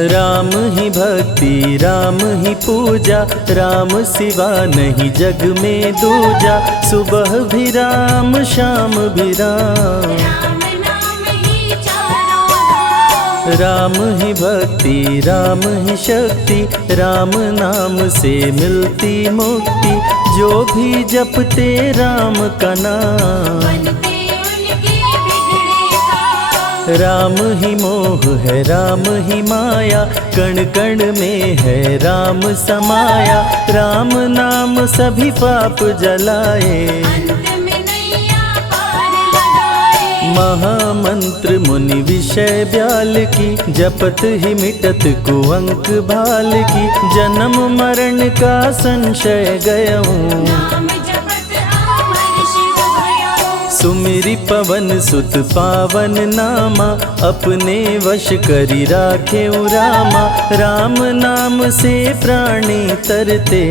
राम ही भक्ति राम ही पूजा, राम सिवा नहीं जग में दूजा। सुबह भी राम शाम भी राम, राम ही भक्ति राम ही शक्ति, राम नाम से मिलती मुक्ति। जो भी जपते राम का नाम, राम ही मोह है राम ही माया, कण कण में है राम समाया। राम नाम सभी पाप जलाए, महामंत्र मुनि विषय ब्याल की, जपत ही मिटत कुअंक भाल की। जन्म मरण का संशय गयऊं, सुमिरि पवन सुत पावन नामा। अपने वश करी राखे रामा, राम नाम से प्राणी तरते।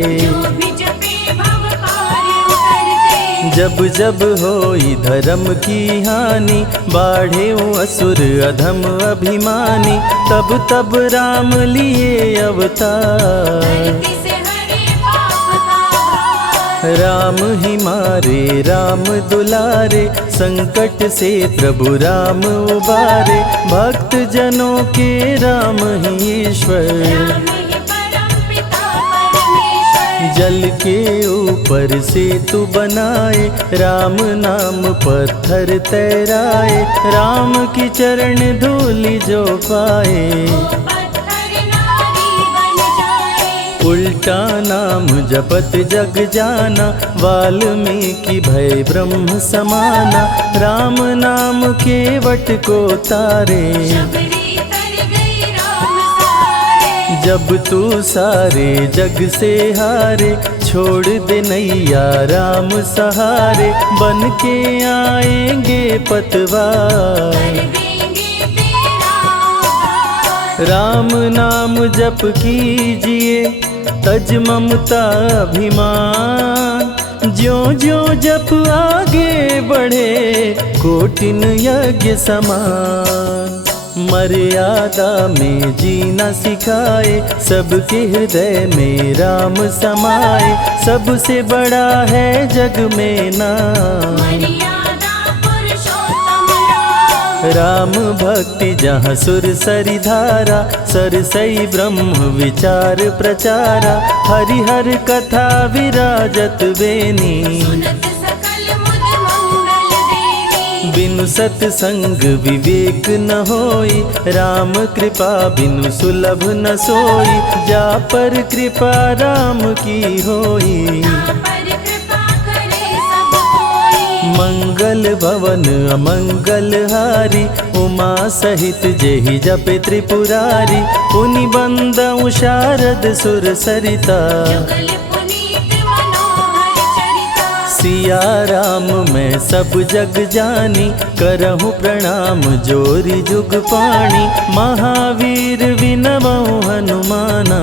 जब जब होई धर्म की हानि, बाढ़े असुर अधम अभिमानी। तब तब राम लिए अवतार, राम ही मारे राम दुलारे। संकट से प्रभु राम उबारे, भक्त जनों के राम ही ईश्वर। जल के ऊपर सेतु बनाए, राम नाम पत्थर तैराए। राम की चरण धूलि जो पाए, उल्टा नाम जपत जग जाना। वाल्मीकि भय ब्रह्म समाना, राम नाम के वट को तारे। जब तू सारे जग से हारे, छोड़ दे नैया राम सहारे। बन के आएंगे पतवार, राम नाम जप कीजिए तज ममता अभिमान। ज्यों ज्यों जप आगे बढ़े, कोटिन यज्ञ समान। मर्यादा में जीना सिखाए, सबके हृदय में राम समाए। सबसे बड़ा है जग में नाम, राम भक्ति जहाँ सुर सरि धारा। सरसई ब्रह्म विचार प्रचारा, हरिहर कथा विराजत बेनी। बिनु सत्संग विवेक न होई, राम कृपा बिनु सुलभ न सोई। जा पर कृपा राम की होई, मंगल भवन अमंगल हारी। उमा सहित जेहि जपे त्रिपुरारी, पुनि बंदउ शारद सुर सरिता। सिया राम मैं सब जग जानी, करहूँ प्रणाम जोरी जुग पाणी। महावीर विनवऊँ हनुमाना,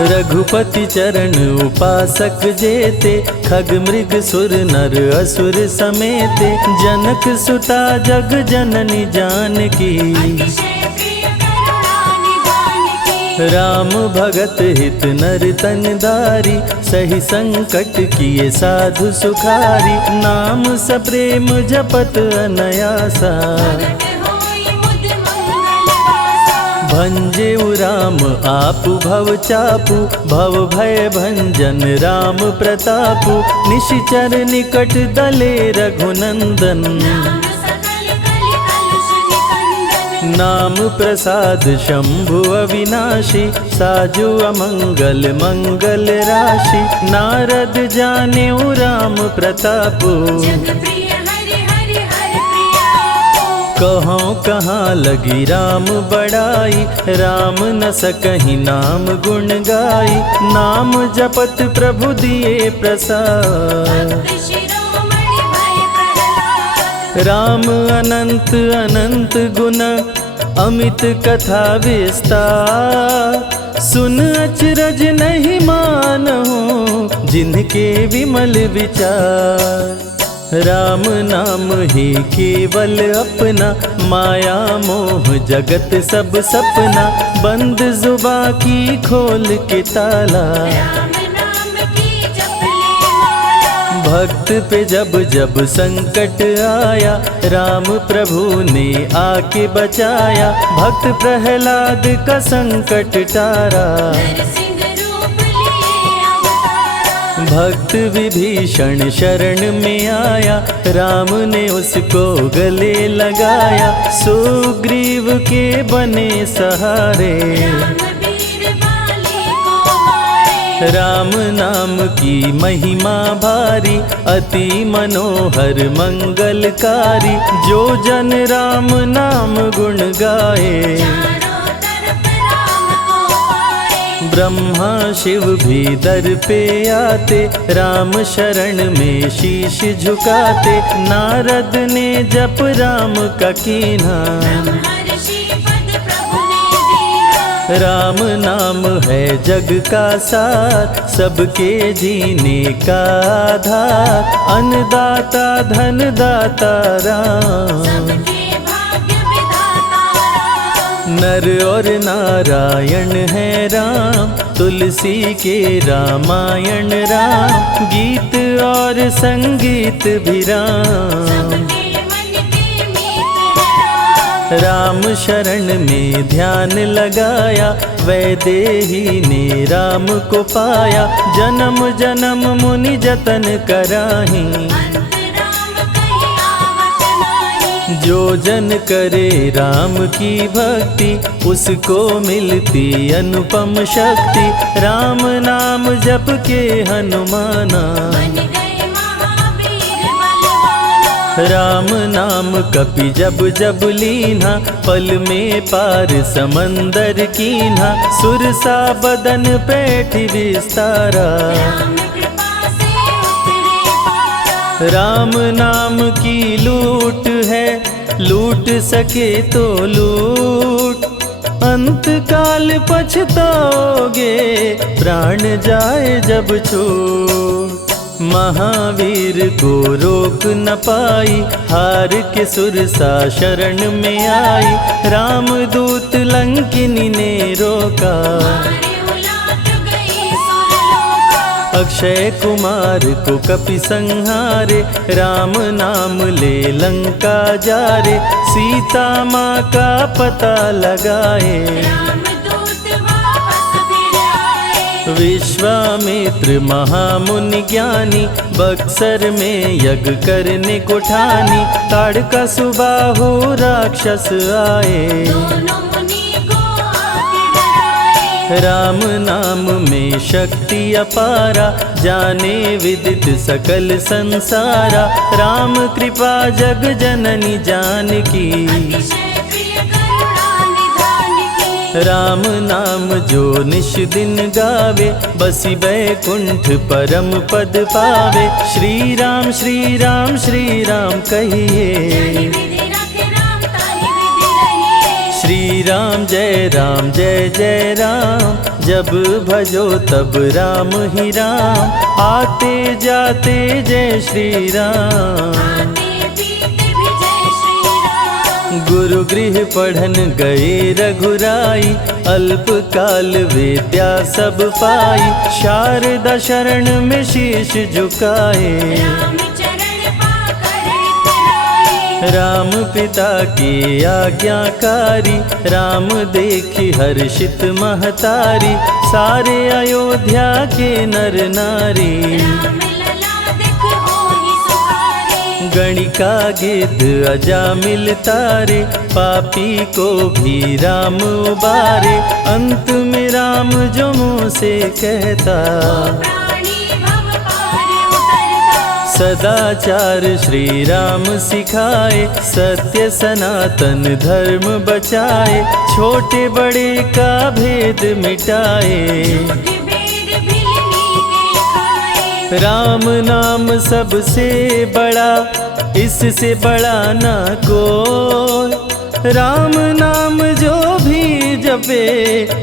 रघुपति चरण उपासक जेते। खग मृग सुर नर असुर समेते, जनक सुता जग जननी जानकी। राम भगत हित नर तन दारी, सही संकट किए साधु सुखारी। नाम सप्रेम जपत अनयासा, भंजेउ राम आपु भव चापु। भव भय भंजन राम प्रतापु, निशिचर निकट दले रघुनंदन। नाम प्रसाद शंभु अविनाशी, साजु अमंगल मंगल राशि। नारद जानेउ राम प्रतापु, कहाँ कहाँ लगी राम बड़ाई। राम न सकहि नाम गुण गाई, नाम जपत प्रभु दिए प्रसाद। राम अनंत अनंत गुण, अमित कथा विस्तार। सुन अचरज नहीं मानहु, जिनके विमल विचार। राम नाम ही केवल अपना, माया मोह जगत सब सपना, बंद जुबा की खोल के ताला, राम नाम की जप ले माला। भक्त पे जब जब संकट आया, राम प्रभु ने आके बचाया, भक्त प्रहलाद का संकट टारा, नरसिंह रूप लिए अवतारा। भक्त विभीषण शरण में आया, राम ने उसको गले लगाया, सुग्रीव के बने सहारे, राम वीर बाली को मारे। राम नाम की महिमा भारी, अति मनोहर मंगलकारी, जो जन राम नाम गुण गाए, चारों तरफ राम को पाए। ब्रह्मा शिव भी दर पे आते, राम शरण में शीश झुकाते, नारद ने जप राम का कीन्हा, ब्रह्मर्षि पद प्रभु ने दीना। राम नाम है जग का सार, सबके जीने का आधार, अन्नदाता धनदाता राम, सबके भाग्य विधाता राम। नर और नारायण है राम, तुलसी के रामायण राम, गीत और संगीत भी राम, सबके मन के मीत है राम। राम शरण में ध्यान लगाया, वैदेही ने राम को पाया, जन्म जन्म मुनि जतन कराही, अंत राम कहीं आवत नाही। जो जन करे राम की भक्ति, उसको मिलती अनुपम शक्ति, राम नाम जप के हनुमाना, बन गए महावीर बलवाना। राम नाम कपि जब जब लीन्हा, पल में पार समंदर कीन्हा, सुरसा बदन पैठ विस्तारा, राम कृपा से उतरे पारा। राम नाम की लूट है, लूट सके तो लूट, अंत काल पछताओगे, प्राण जाए जब छूट, महावीर को रोक न पाई, हार के सुरसा शरण में आई, रामदूत लंकिनी ने रोका, मारे उलाट गई सुरलोका। अक्षय कुमार को कपि संहारे, राम नाम ले लंका जारे, सीता माँ का पता लगाए, रामदूत वापस फिर आए। विश्वामित्र महामुनि ज्ञानी, बक्सर में यज्ञ करने को ठानी, ताड़का सुबाहु राक्षस आए, दोनों मुनि को आके डराए। राम नाम में शक्ति अपारा, जाने विदित सकल संसारा, राम कृपा जग जननी जानकी, अतिशय प्रिय करुणा निधान की। राम नाम जो निश दिन गावे, बसी बैकुंठ परम पद पावे, श्री राम श्री राम श्री राम जानि कहिए, विधि रखे राम ताहि विधि रहिए। श्री राम जय जय राम, जब भजो तब राम ही राम, आते जाते जय श्री राम, आते पीते भी जय श्री राम। गुरु गृह पढ़न गए रघुराई, अल्प काल विद्या सब पाई, शारदा शरण में शीश झुकाए, राम चरण पाकर इतराए। राम पिता की आज्ञाकारी, राम देखी हर्षित महतारी, सारे अयोध्या के नर नारी, राम लला दिख होहि सुखारे। गणिका गिद्ध अजामिल तारे, पापी को भी राम उबारे, अंत में राम जो मुँह से कहता, प्राणी भव पार उतरता। सदाचार श्री राम सिखाए, सत्य सनातन धर्म बचाए, छोटे बड़े का भेद मिटाए, झूठ भेद भिलनी के खाए। राम नाम सबसे बड़ा, इससे बड़ा ना कोई, राम नाम जो भी जपे,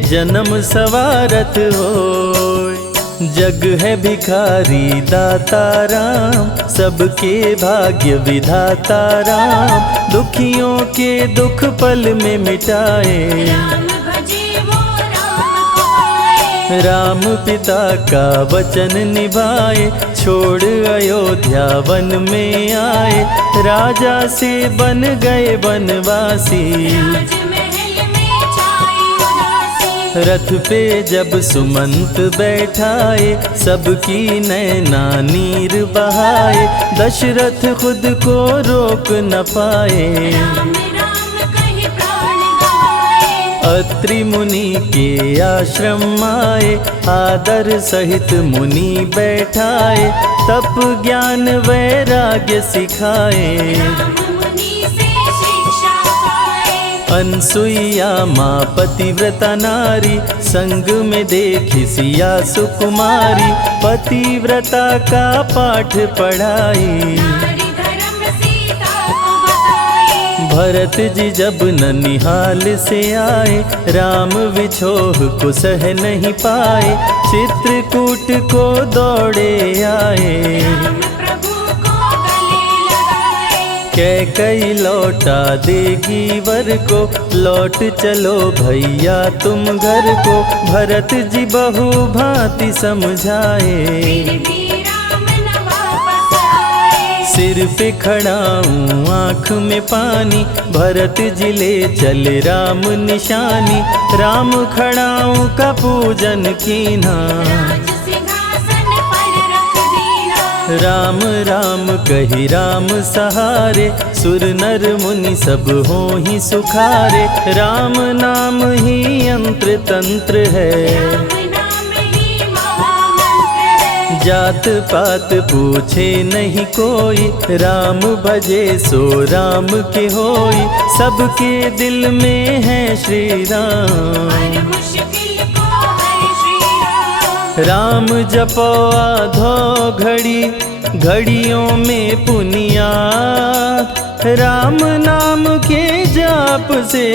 जन्म सवारत होय, जग है भिखारी दाता राम, सबके भाग्य विधाता राम, दुखियों के दुख पल में मिटाए। राम भजे वो राम को पाए। राम पिता का वचन निभाए, छोड़ अयोध्या वन में आए, राजा से बन गए वनवासी। राजमहल में छाई उदासी। रथ पे जब सुमंत बैठाए, सबकी नैना नीर बहाए, दशरथ खुद को रोक न पाए। राम राम कहि प्राण गवाए। अत्रि मुनि के आश्रम आए, आदर सहित मुनि बैठाए, तप ज्ञान वैराग्य सिखाए। राम मुनि से शिक्षा पाए। अनसुईया माँ पतिव्रता नारी, संग में देखी सिया सुकुमारी, पतिव्रता का पाठ पढ़ाई। नारी धर्म सीता को बताए। भरत जी जब ननिहाल से आए, राम विछोह को सह नहीं पाए, चित्रकूट को दौड़े आए। राम प्रभु को गले लगाए। कैकई लौटा देगी वर को, लौट चलो भैया तुम घर को, भरत जी बहु भांति समझाए। फिर भी राम न वापस आए। सिर पे खड़ाऊं आँख में पानी, भरत जी ले चले राम निशानी, राम खड़ाऊं का पूजन कीना। राज सिंहासन पर रख दीना। राम राम कही राम सहारे, सुर नर मुनि सब हो ही सुखारे, राम नाम ही यंत्र तंत्र है। राम नाम ही महामंत्र है। जात पात पूछे नहीं कोई, राम भजे सो राम के होई, सबके दिल में है श्री राम। हर मुश्किल को हर श्री राम। राम जपो आधो घड़ी, घड़ियों में पुनियात, राम नाम के जाप से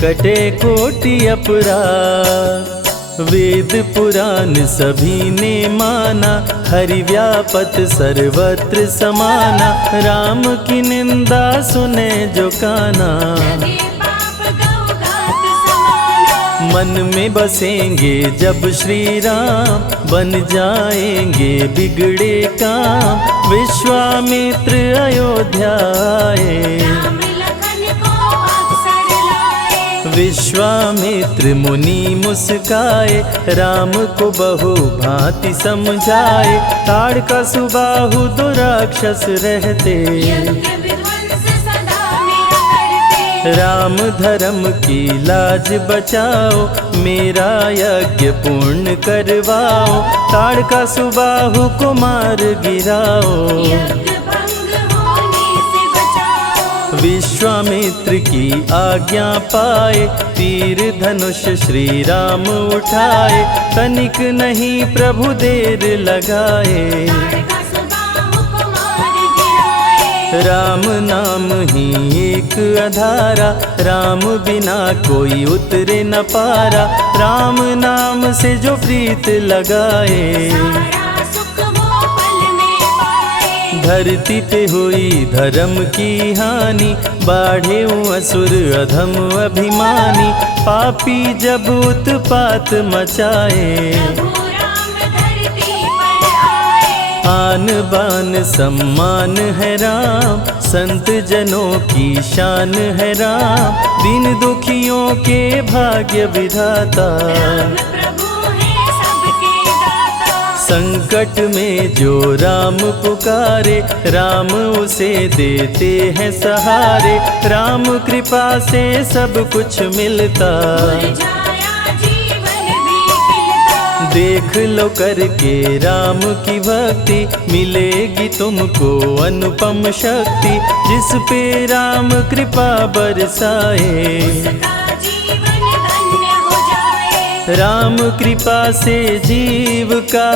कटे कोटि अपराध। वेद पुराण सभी ने माना, हरि व्यापत सर्वत्र समाना, राम की निंदा सुने जो काना। लगे पाप गौ घात समाना। मन में बसेंगे जब श्री राम, बन जाएंगे बिगड़े काम, विश्वामित्र अयोध्या आए। राम लखन को अवसर लाए। विश्वामित्र मुनि मुस्काए, राम को बहु भांति समझाए, ताड़का सुबाहु दो राक्षस रहते, यज्ञ विध्वंस सदा मेरा करते। राम धर्म की लाज बचाओ, मेरा यज्ञ पूर्ण करवाओ, ताड़का सुबाहु को मार गिराओ। यज्ञ भंग होने से बचाओ। विश्वामित्र की आज्ञा पाए, तीर धनुष श्री राम उठाए, तनिक नहीं प्रभु देर लगाए। ताड़का सुबाहु को मार गिराए। राम नाम ही एक आधारा, राम बिना कोई उतरे न पारा, राम नाम से जो प्रीत लगाए। सारा सुख वो पल में पाए। धरती पे हुई धर्म की हानि, बाढ़े असुर अधम अभिमानी, पापी जब उत्पात मचाए। प्रभु राम धरती पर आए। आन बान सम्मान है राम, संत जनों की शान है राम, दीन दुखियों के भाग्य विधाता। राम प्रभु है सबके दाता। संकट में जो राम पुकारे, राम उसे देते हैं सहारे, राम कृपा से सब कुछ मिलता। मुरझाया जीवन भी खिलता। देख लो करके राम की भक्ति, मिलेगी तुमको अनुपम शक्ति, जिस पे राम कृपा बरसाए। उसका जीवन धन्य हो जाए। राम कृपा से जीव का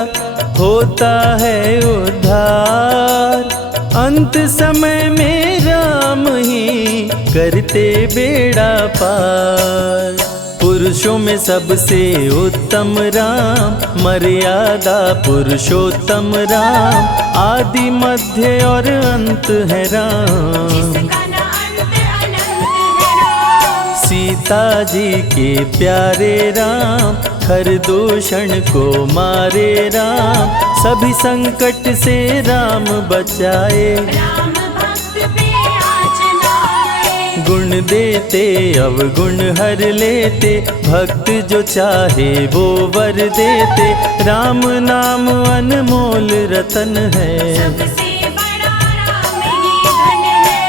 होता है उद्धार, अंत समय में राम ही करते बेड़ा पार। पुरुषों में सबसे उत्तम राम, मर्यादा पुरुषोत्तम राम, आदि मध्य और अंत है राम। जिसका न अंत अनंत है राम। सीता जी के प्यारे राम, हर दूषण को मारे राम, सभी संकट से राम बचाए। राम भक्त पे आँच न आए। गुण देते अवगुण हर लेते, भक्त जो चाहे वो वर देते। राम नाम अनमोल रतन है, सबसे बड़ा राम ही धन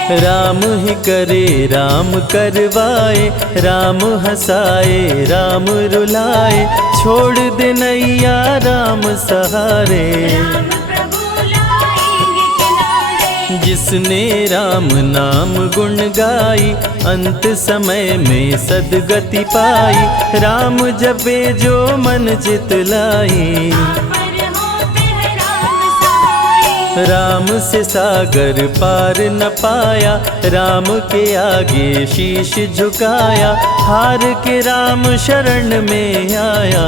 है। राम ही करे राम करवाए, राम हंसाए राम रुलाए, छोड़ दे नैया राम सहारे। राम प्रभु लाएंगे किनारे। जिसने राम नाम गुण गाई, अंत समय में सदगति पाई। राम जपे जो मन चित लाई, पर होते हैं राम सहाय। राम से सागर पार न पाया, राम के आगे शीश झुकाया। हार के राम शरण में आया,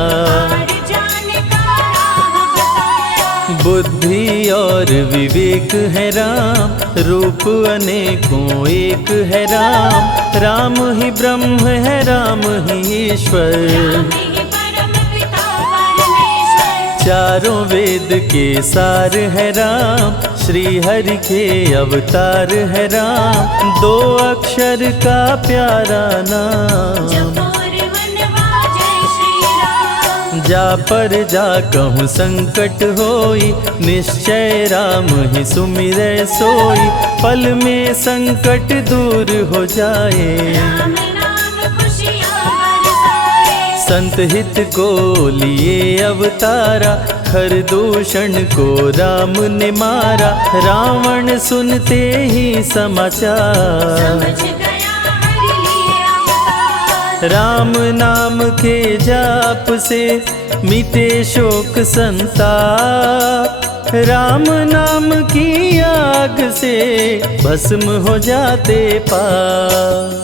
हार जाने का राह बताया। बुद्धि और विवेक है राम, रूप अनेकों एक है राम। राम ही ब्रह्म है राम ही ईश्वर, राम ही परम पिता परमेश्वर। चारों वेद के सार है राम, श्री हरि के अवतार है राम। दो अक्षर का प्यारा नाम, जपोर वनवा जय श्री राम। जा पर जा कहूँ संकट होई, निश्चय राम ही सुमिरै सोई। पल में संकट दूर हो जाए, राम नाम खुशियाँ बरसाए। संत हित को लिए अवतारा, हर दूषण को राम ने मारा। रावण सुनते ही समाचार, समझ गया हरि लिए अवतार। राम नाम के जाप से मिटे शोक संताप। राम नाम की आग से भस्म हो जाते पाप।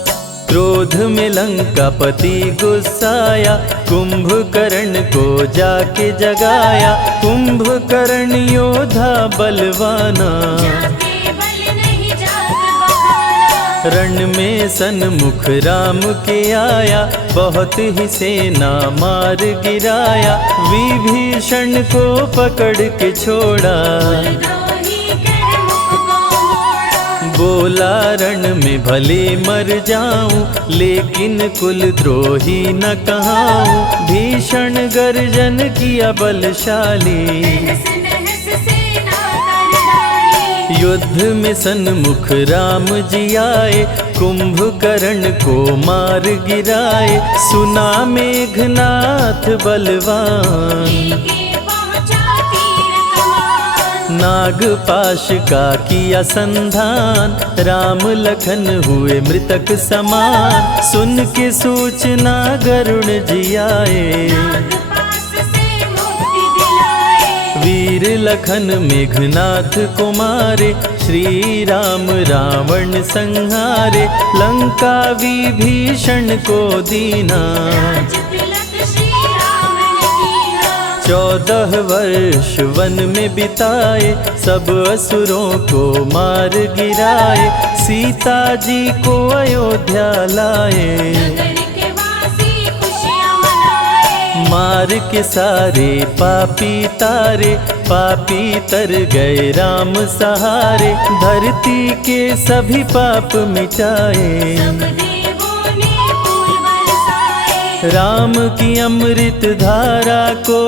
क्रोध में लंकापति गुस्साया, कुंभकर्ण को जाके जगाया। कुंभकर्ण योद्धा बलवाना, जाके बल नहीं जाग बहाना। रण में सन्मुख राम के आया, बहुत ही सेना मार गिराया। विभीषण को पकड़ के छोड़ा, द्रोही कर मुख को मोड़ा। बोला रण में भले मर जाऊं, लेकिन कुल द्रोही न कहाऊं। भीषण गर्जन किया बलशाली, तहस नहस सेना कर डाली। युद्ध में सन्मुख राम जी आए, कुंभकर्ण को मार गिराए। सुना मेघनाथ बलवान, लेके पहुँचा तीर कमान। नागपाश का किया संधान, राम लखन हुए मृतक समान। सुन के सूचना गरुण जी आए, नागपाश से मुक्ति दिलाए। वीर लखन मेघनाथ को मारे। श्री राम रावण संहारे, लंका विभीषण को दीना। राज तिलक श्री राम ने कीना। 14 वर्ष वन में बिताए, सब असुरों को मार गिराए। सीता जी को अयोध्या लाए, नगर के वासी खुशियाँ मनाए। मार के सारे पापी तारे। पापी तर गए राम सहारे, धरती के सभी पाप मिटाए। सब देवों ने फूल बरसाए। राम की अमृत धारा को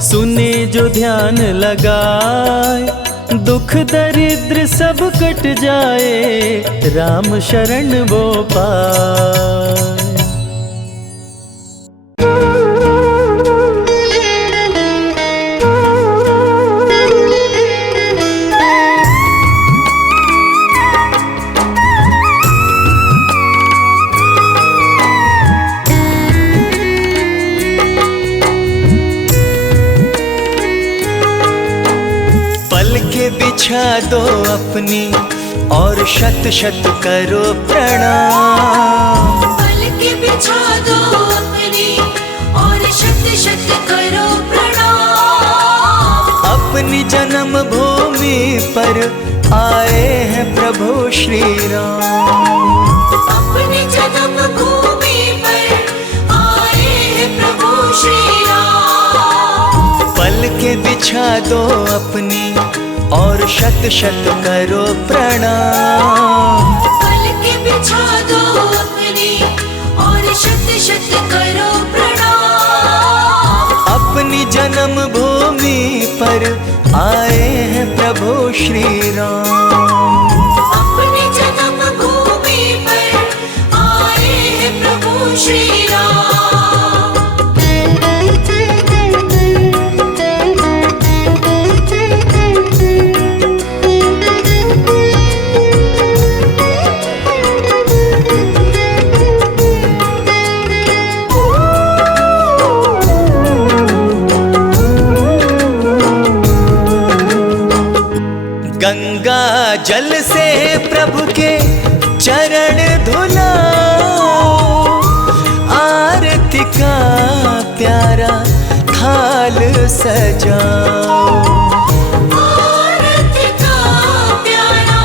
सुने जो ध्यान लगाए। दुख दरिद्र सब कट जाए, राम शरण वो पाए। बिछा दो अपनी और शत शत करो प्रणाम। पल के बिछा दो अपनी पर आए हैं प्रभु श्री राम। अपनी जन्मभूमि पर आए हैं प्रभु श्री राम। पल के बिछा दो अपनी और शत शत करो प्रणाम। पल के बिछा दो अपनी और शत शत करो प्रणाम। अपनी जन्मभूमि पर आए हैं प्रभु श्री राम। अपनी जन्मभूमि पर आए हैं प्रभु श्री राम। गंगा जल से प्रभु के चरण धुलाओ, आरती का प्यारा थाल सजाओ। आरती का प्यारा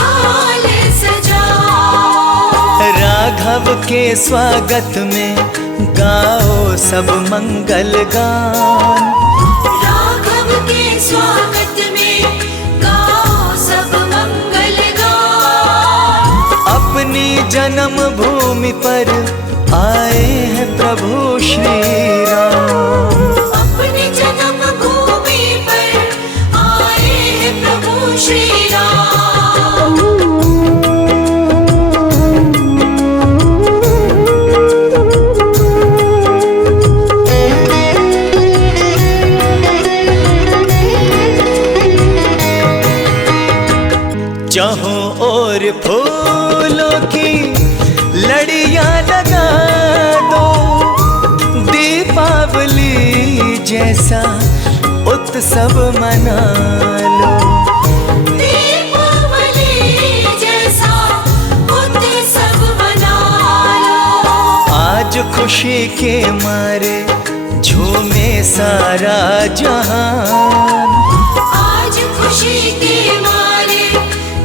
थाल सजाओ। राघव के स्वागत में गाओ सब मंगल गान। राघव के स्वागत में गाओ सब मंगल गान। अपनी जन्मभूमि पर आए हैं प्रभु श्री राम। अपनी जन्मभूमि पर आए हैं प्रभु श्री राम। जहों और फूलों की लड़ियां लगा दो, दीपावली जैसा उत्सव मना लो। दीपावली जैसा उत्सव मना लो। आज खुशी के मारे झूमे सारा जहान। आज खुशी के मारे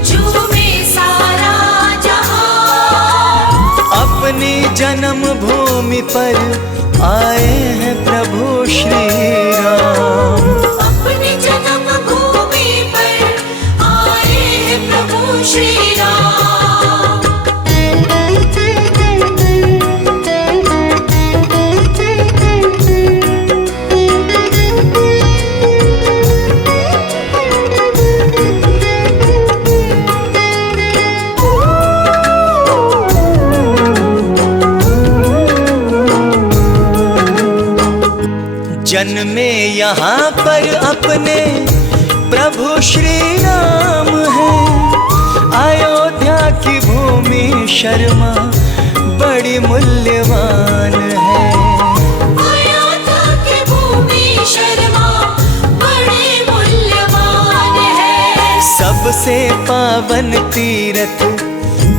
झूमे सारा जहान। अपनी जन्मभूमि पर आए हैं प्रभु श्री राम। अपनी जन्मभूमि पर आए हैं प्रभु श्री राम। जन्मे यहाँ पर अपने प्रभु श्री राम है। अयोध्या की भूमि शर्मा बड़ी मूल्यवान है। अयोध्या की भूमि शर्मा बड़ी मूल्यवान है। सबसे पावन तीर्थ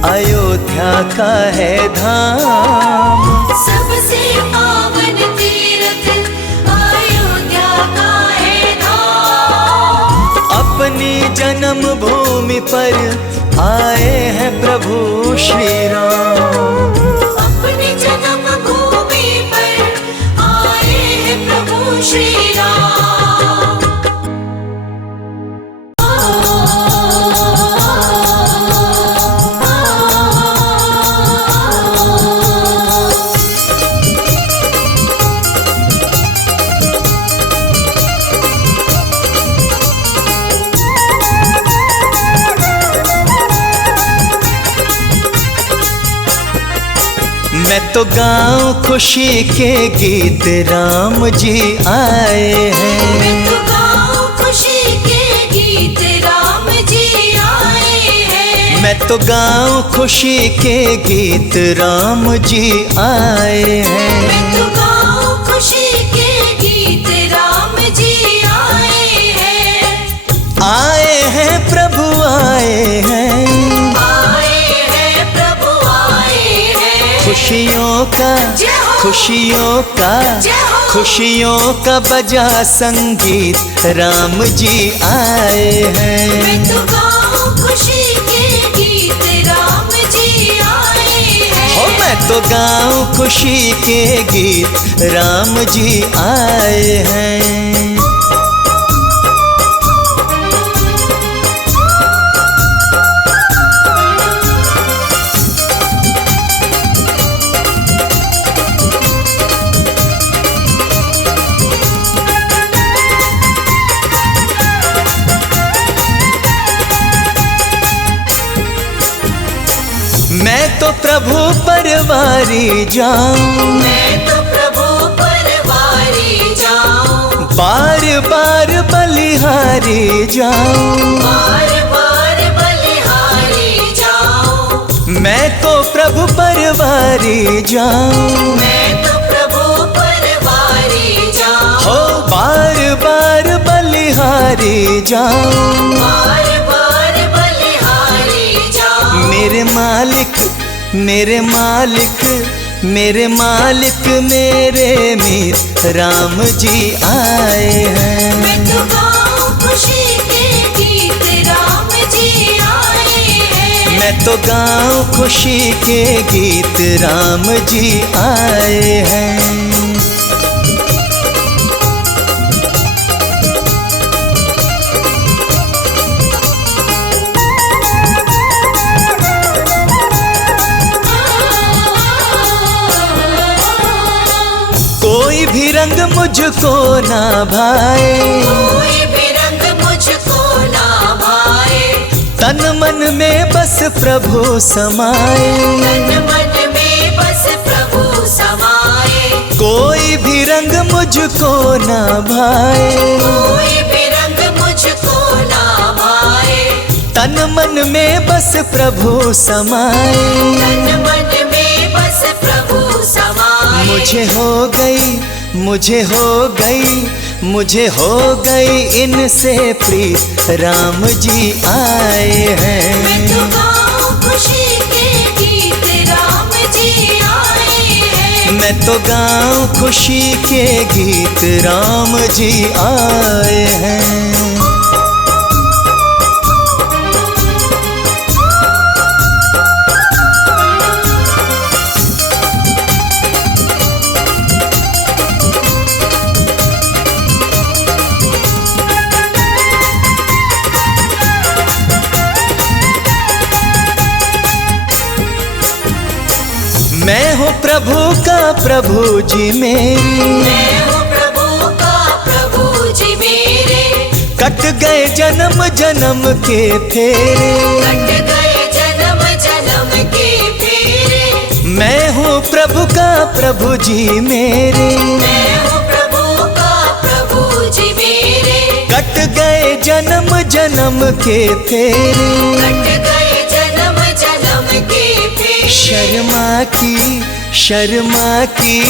अयोध्या का है धाम। सबसे पावन तीर्थ अयोध्या का है धाम। अपनी जन्मभूमि पर आए हैं प्रभु श्री राम। अपनी जन्मभूमि पर आए हैं प्रभु श्री राम। मैं तो गाऊं खुशी के गीत, राम जी आए हैं। मैं तो गाऊं खुशी के गीत, राम जी आए हैं। मैं तो गाऊं खुशी के गीत, राम जी आए हैं। मैं तो गाऊं खुशी के गीत, राम जी आए हैं। आए हैं प्रभु आए हैं। आए हैं प्रभु आए हैं। खुशियों का जय हो, खुशियों का जय हो। खुशियों का बजा संगीत, राम जी आए हैं। मैं तो गाऊं खुशी के गीत, राम जी आए हैं। हो मैं तो गाऊं खुशी के गीत, राम जी आए हैं। मैं तो प्रभु परवारी जाऊं, मैं तो प्रभु परवारी जाऊं, बार बार बलिहारी जाऊं। बार बार बलिहारी जाऊं। मैं तो प्रभु परवारी जाऊं, मैं तो प्रभु परवारी जाऊं, हो बार बार बलिहारी जाऊं। बार बार बलिहारी जाऊं। मेरे मालिक मेरे मालिक मेरे मालिक मेरे मीत, राम जी आए हैं। मैं तो गाऊं खुशी के गीत, राम जी आए हैं। मैं तो गाऊं खुशी के गीत, राम जी आए हैं। कोई भी रंग मुझको ना भाए, कोई भी रंग मुझको ना भाए। तन मन में बस प्रभु समाए। तन मन में बस प्रभु समाए। कोई भी रंग मुझको ना भाए, कोई भी रंग मुझको ना भाए। तन मन में बस प्रभु समाए। तन मन में बस प्रभु समाए। मुझे हो गई मुझे हो गई मुझे हो गई इनसे प्रीत, राम जी आए हैं। मैं तो गाऊं खुशी के गीत, राम जी आए हैं। मैं तो गाऊं खुशी के गीत, राम जी आए हैं। मैं हूँ प्रभु का प्रभु जी मेरी, मैं हूँ प्रभु का प्रभु जी मेरे। कट गए जन्म जन्म के फेरे। कट गए जन्म जन्म के फेरे। मैं हूँ प्रभु का प्रभु जी मेरे, मैं हूँ प्रभु का प्रभु जी मेरे। कट गए जन्म जन्म के फेरे। कट गए जन्म जन्म के फेरे। शर्मा की शर्मा की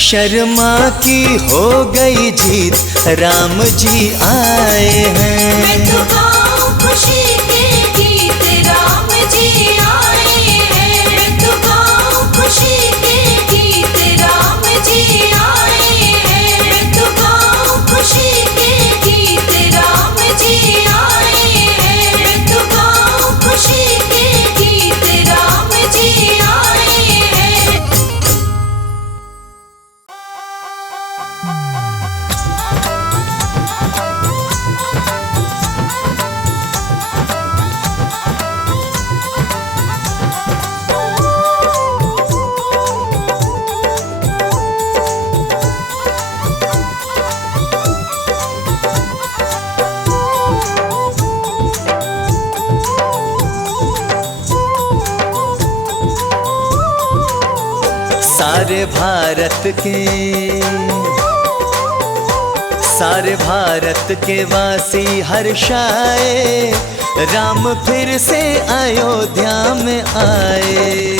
शर्मा की हो गई जीत, राम जी आए हैं। मैं तो गाऊं खुशी के गीत, राम जी आए हैं। मैं तो गाऊं खुशी के गीत, राम जी आए हैं। मैं तो गाऊं खुशी के गीत, राम जी आए हैं। मैं तो गाऊं खुशी के गीत, राम जी आए हैं। सारे भारत के वासी हर्षाए, राम फिर से अयोध्या में आए।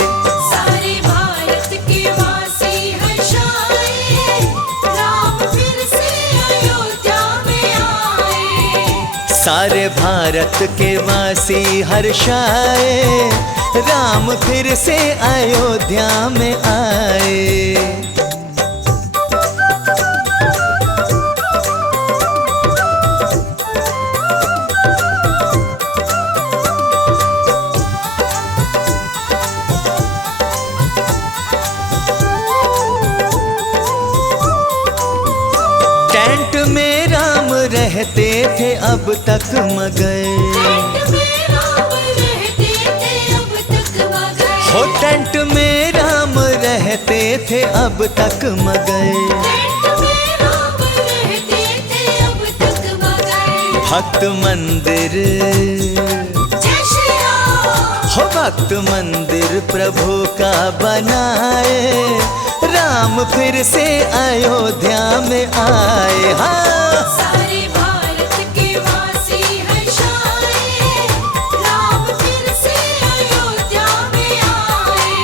सारे भारत के वासी हर्षाए, राम फिर से अयोध्या में आए। सारे भारत के वासी हर्षाए, राम फिर से अयोध्या में आए। रहते थे अब तक मगए। टेंट में राम रहते थे अब तक मगए। हो टेंट में राम रहते थे अब तक मगए। टेंट में राम रहते थे अब तक मगए। भक्त मंदिर जय श्री राम। हो भक्त मंदिर प्रभु का बनाए, राम फिर से अयोध्या में आए। हाँ सारे भारत के वासी हर्षाए, राम फिर से अयोध्या में आए।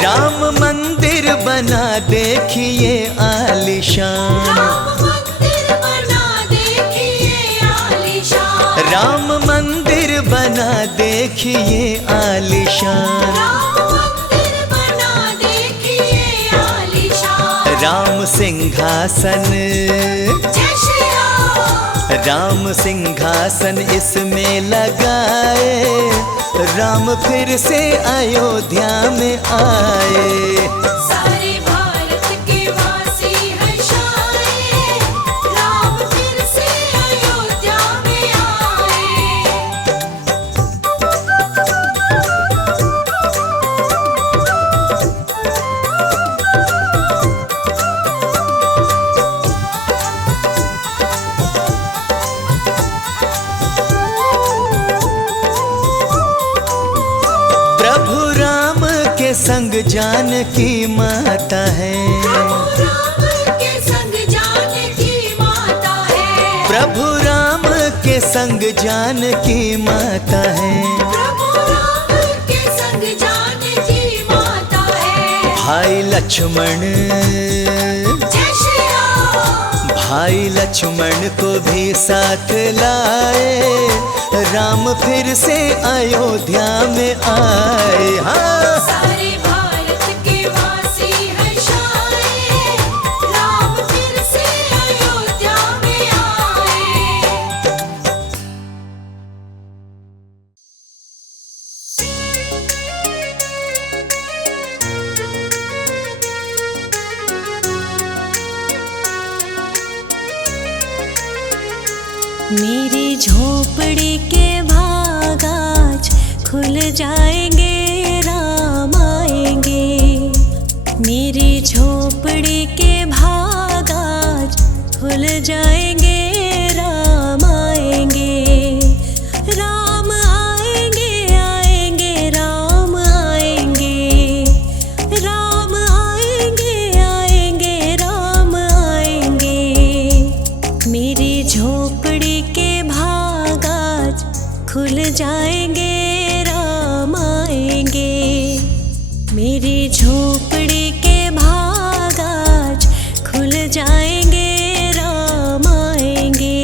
राम मंदिर बना देखिए आलीशान। राम मंदिर बना देखिए आलीशान। राम मंदिर बना देखिए आलीशान। राम मंदिर बना देखिए आलीशान। राम सिंहासन, जय श्री राम। राम सिंहासन इसमें लगाए, राम फिर से अयोध्या में आए। सारे भारत के वासी हर्षाए, राम फिर से अयोध्या में आए। प्रभु राम के संग जानकी माता है। प्रभु राम के संग जानकी माता है। प्रभु राम के संग जानकी माता है। प्रभु राम के संग जानकी माता है। भाई लक्ष्मण, जय श्री राम। भाई लक्ष्मण को भी साथ लाए, राम फिर से अयोध्या में आए। हाँ सारे भारत के वासी हर्षाए, राम फिर से अयोध्या में आए। मेरी झोपड़ी के भाग आज खुल जाएंगे, राम आएंगे। मेरी झोपड़ी के भाग आज खुल जाएंगे, राम आएंगे। राम आएंगे, आएंगे, राम आएंगे। राम आएंगे, आएंगे, राम आएंगे। मेरी झोपड़ी के भाग आज खुल जाएंगे, राम आएंगे। मेरी झोपड़ी के भाग आज खुल जाएंगे, राम आएंगे।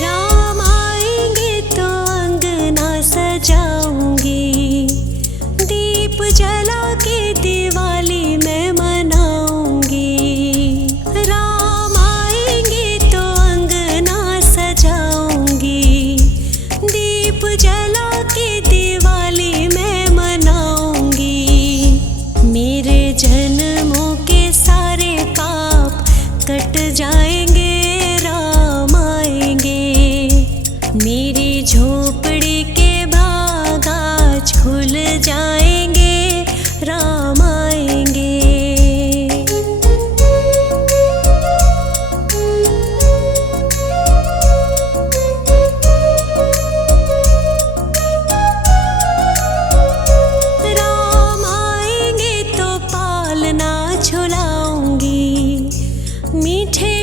राम आएंगे तो अंगना सजाऊंगी, दीप जला के दिवाली मैं मनाऊंगी। राम आएंगे तो अंगना सजाऊंगी, दीप जला के दिवाली मैं मनाऊंगी। मेरे जन्मों के सारे पाप कट जाएंगे, राम आएंगे। मेरी झोपड़ी के भाग आज खुल जाएंगे, राम आएंगे। राम आएंगे तो पालना झुलाऊंगी, मीठे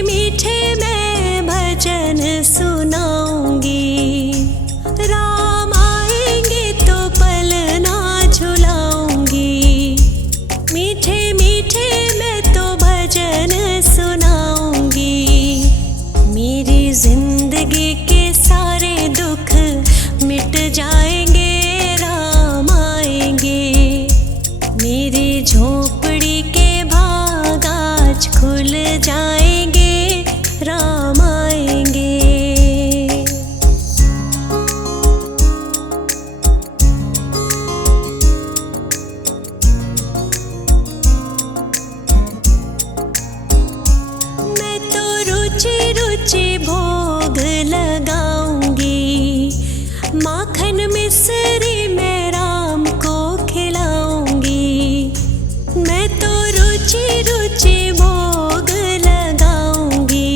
रुचि भोग लगाऊंगी। माखन मिश्री मैं राम को खिलाऊंगी। मैं तो रुचि रुचि भोग लगाऊंगी।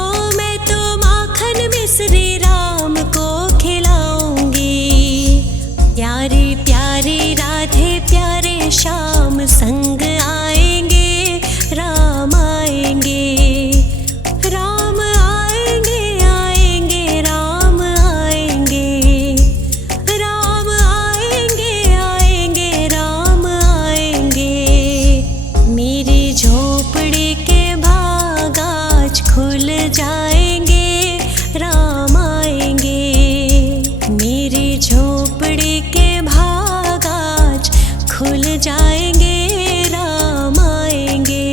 ओ मैं तो माखन मिश्री राम को खिलाऊंगी। प्यारे प्यारे राधे प्यारे श्याम संग आएंगे, राम आएंगे। राम आएंगे आएंगे राम आएंगे। राम आएंगे आएंगे राम आएंगे। मेरी झोपड़ी के भाग आज खुल जाएंगे, राम आएंगे। मेरी झोपड़ी के भाग आज खुल जाएंगे, राम आएंगे।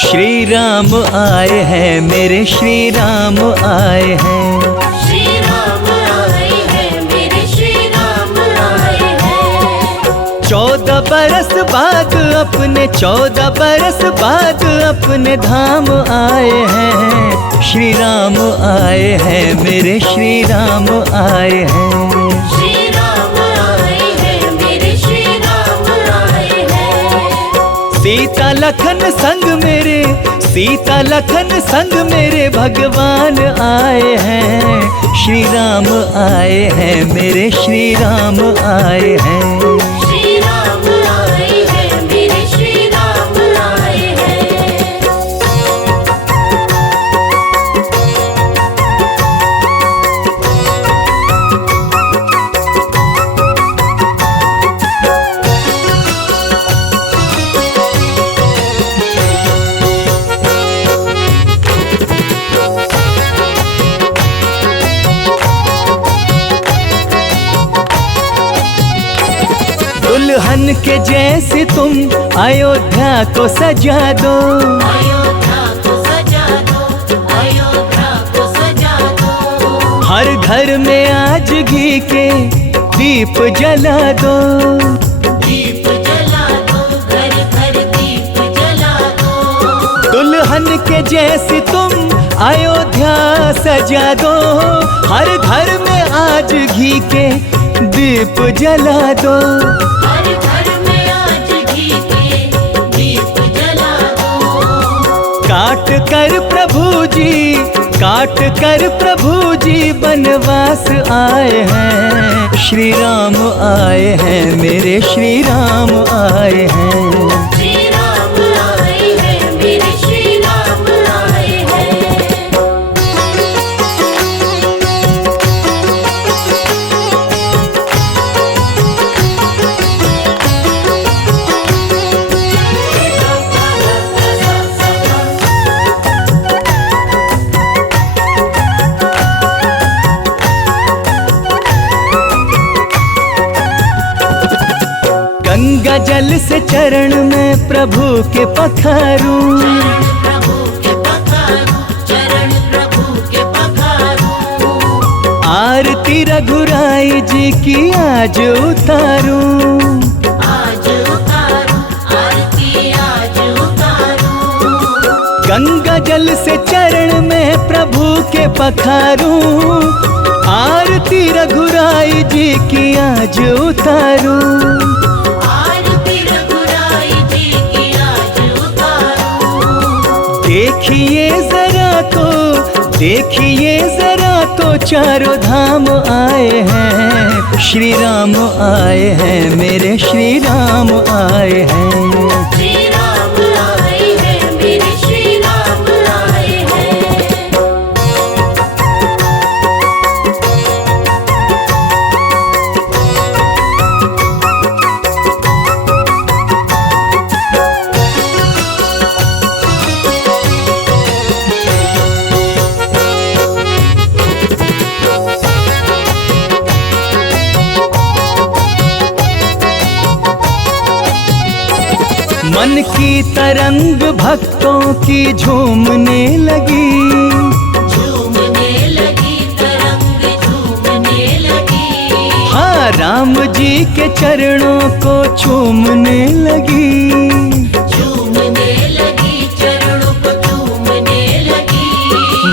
श्री राम आए हैं, मेरे श्री राम आए हैं। श्री राम आए हैं, मेरे श्री राम आए हैं। 14 बरस बाद अपने 14 बरस बाद अपने धाम आए हैं। श्री राम आए हैं, मेरे श्री राम आए हैं। श्री राम आए हैं, मेरे श्री राम आए हैं। सीता लखन संग मेरे, सीता लखन संग मेरे भगवान आए हैं। श्री राम आए हैं, मेरे श्री राम आए हैं। श्री राम आए हैं, मेरे श्री राम आए हैं। दुल्हन के जैसे तुम अयोध्या को सजा दो। अयोध्या को सजा दो, अयोध्या को सजा दो। हर घर में आज घी के दीप जला दो। दीप जला दो, घर घर दीप जला दो। दुल्हन के जैसे तुम अयोध्या सजा दो। हर घर में आज घी के दीप जला दो। हर घर में आज घी के दीप जला दो। काट कर प्रभु जी, काट कर प्रभु जी बनवास आए हैं। श्री राम आए हैं, मेरे श्री राम आए हैं। श्री राम आए हैं, मेरे श्री राम आए हैं। गंगा जल से चरण में प्रभु के पखारूं। चरण प्रभु के पखारूं, चरण प्रभु के पखारूं। आरती रघुराई जी की आज उतारूं। आज उतारूं, आरती आज उतारूं। गंगा जल से चरण में प्रभु के पखारूं। आरती रघुराई जी की आज उतारूं। आरती रघुराई जी की आज उतारूं। देखिए जरा तो, देखिए जरा तो चारों धाम आए हैं। श्री राम आए हैं, मेरे श्री राम आए हैं। श्री राम आए हैं, मेरे श्री राम आए हैं। मन की तरंग भक्तों की झूमने लगी, झूमने लगी तरंग झूमने लगी। हाँ राम जी के चरणों को चूमने लगी, झूमने लगी चरणों को चूमने लगी।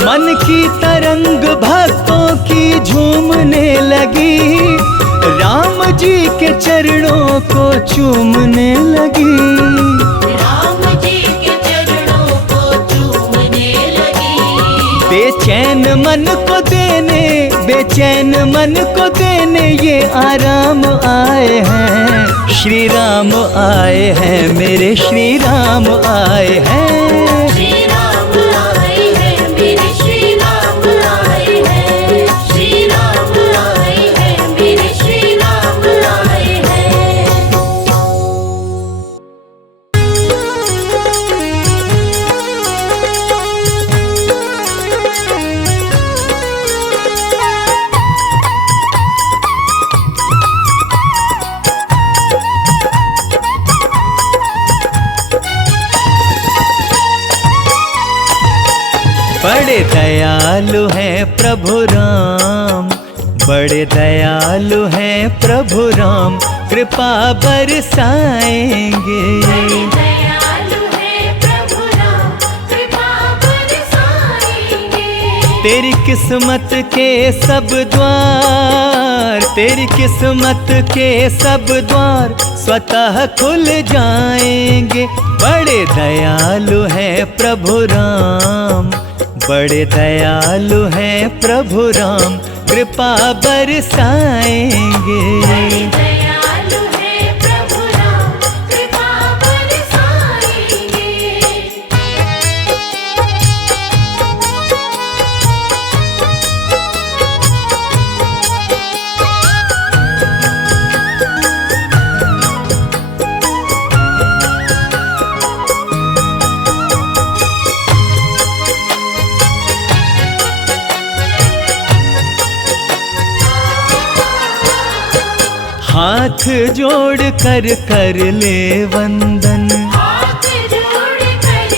मन की तरंग भक्तों की झूमने लगी, राम जी के चरणों को चूमने लगी। राम जी के चरणों को चूमने लगी। बेचैन मन को देने, बेचैन मन को देने ये आराम आए हैं, श्री राम आए हैं, मेरे श्री राम आए हैं। श्री राम आए हैं, मेरे श्री राम आए हैं। श्री राम आए हैं, मेरे श्री राम आए हैं। बड़े दयालु हैं प्रभु राम, बड़े दयालु हैं प्रभु राम, कृपा बरसाएंगे। दयालु है प्रभु राम, कृपा बरसाएंगे। तेरी किस्मत के सब द्वार, तेरी किस्मत के सब द्वार स्वतः खुल जाएंगे। बड़े दयालु हैं प्रभु राम, बड़े दयालु हैं प्रभु राम, कृपा बरसाएंगे। दयालु है प्रभु राम, कृपा बरसाएंगे। हाथ जोड़ कर कर ले वंदन, हाथ जोड़ कर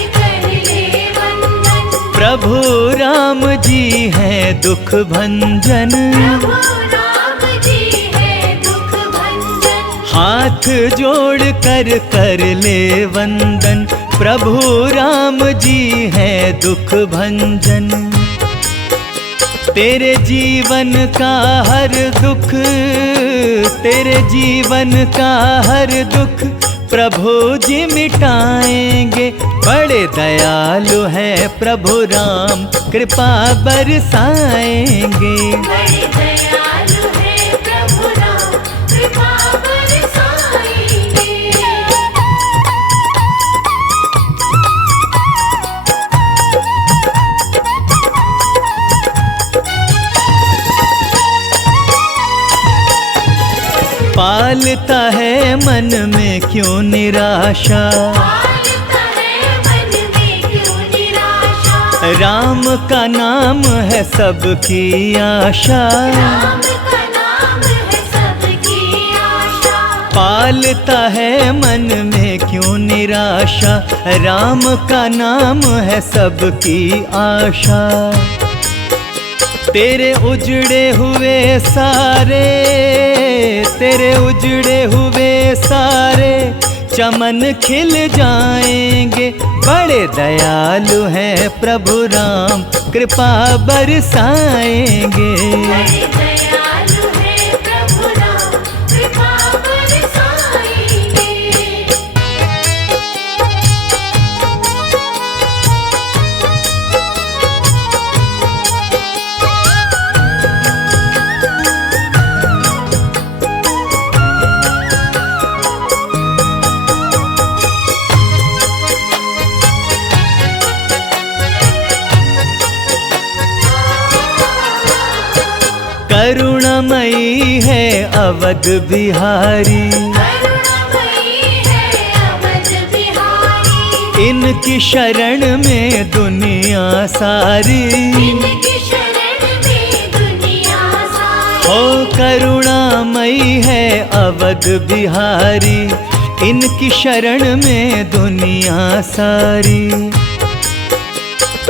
ले वंदन। प्रभु राम जी हैं दुख भंजन। प्रभु राम जी है दुख भंजन। हाथ जोड़ कर कर ले वंदन, प्रभु राम जी हैं दुख भंजन। तेरे जीवन का हर दुख, तेरे जीवन का हर दुख प्रभु जी मिटाएंगे। बड़े दयालु हैं प्रभु राम, कृपा बरसाएंगे। बड़े दयालु है प्रभु राम, कृपा बरसाएंगे। पालता है मन में क्यों निराशा, पालता है मन में क्यों निराशा। राम का नाम है सबकी आशा। राम का नाम है सबकी आशा। पालता है मन में क्यों निराशा, राम का नाम है सबकी आशा। तेरे उजड़े हुए सारे, तेरे उजड़े हुए सारे चमन खिल जाएंगे। बड़े दयालु हैं प्रभु राम, कृपा बरसाएंगे। बड़े दयालु है प्रभु राम, कृपा बरसाएंगे। करुणामयी है अवध बिहारी, करुणामयी है अवध बिहारी। इनकी शरण में दुनिया सारी। इनकी शरण में दुनिया सारी। ओ करुणामयी है अवध बिहारी, इनकी शरण में दुनिया सारी,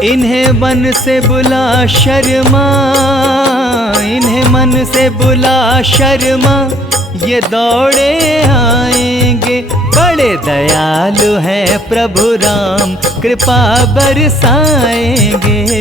इन्हें मन से बुला शर्मा, इन्हें मन से बुला शर्मा, ये दौड़े आएंगे। बड़े दयालु हैं प्रभु राम, कृपा बरसाएंगे।